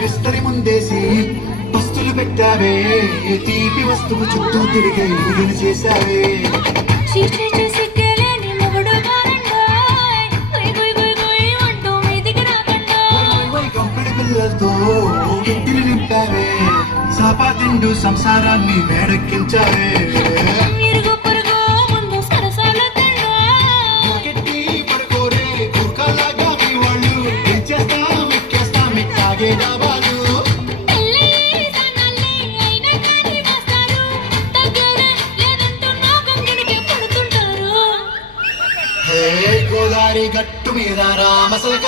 విస్తరి ముందేసి పస్తులు పెట్టావే తీపి వస్తువు చుట్టూ తిరిగే ఇదిని చేశావే కంపెడి పిల్లలతో ఇంటిని నింపావే సాపాతిండు సంసారాన్ని వేడెక్కించావే గోదారి గట్టు మీద రామసలక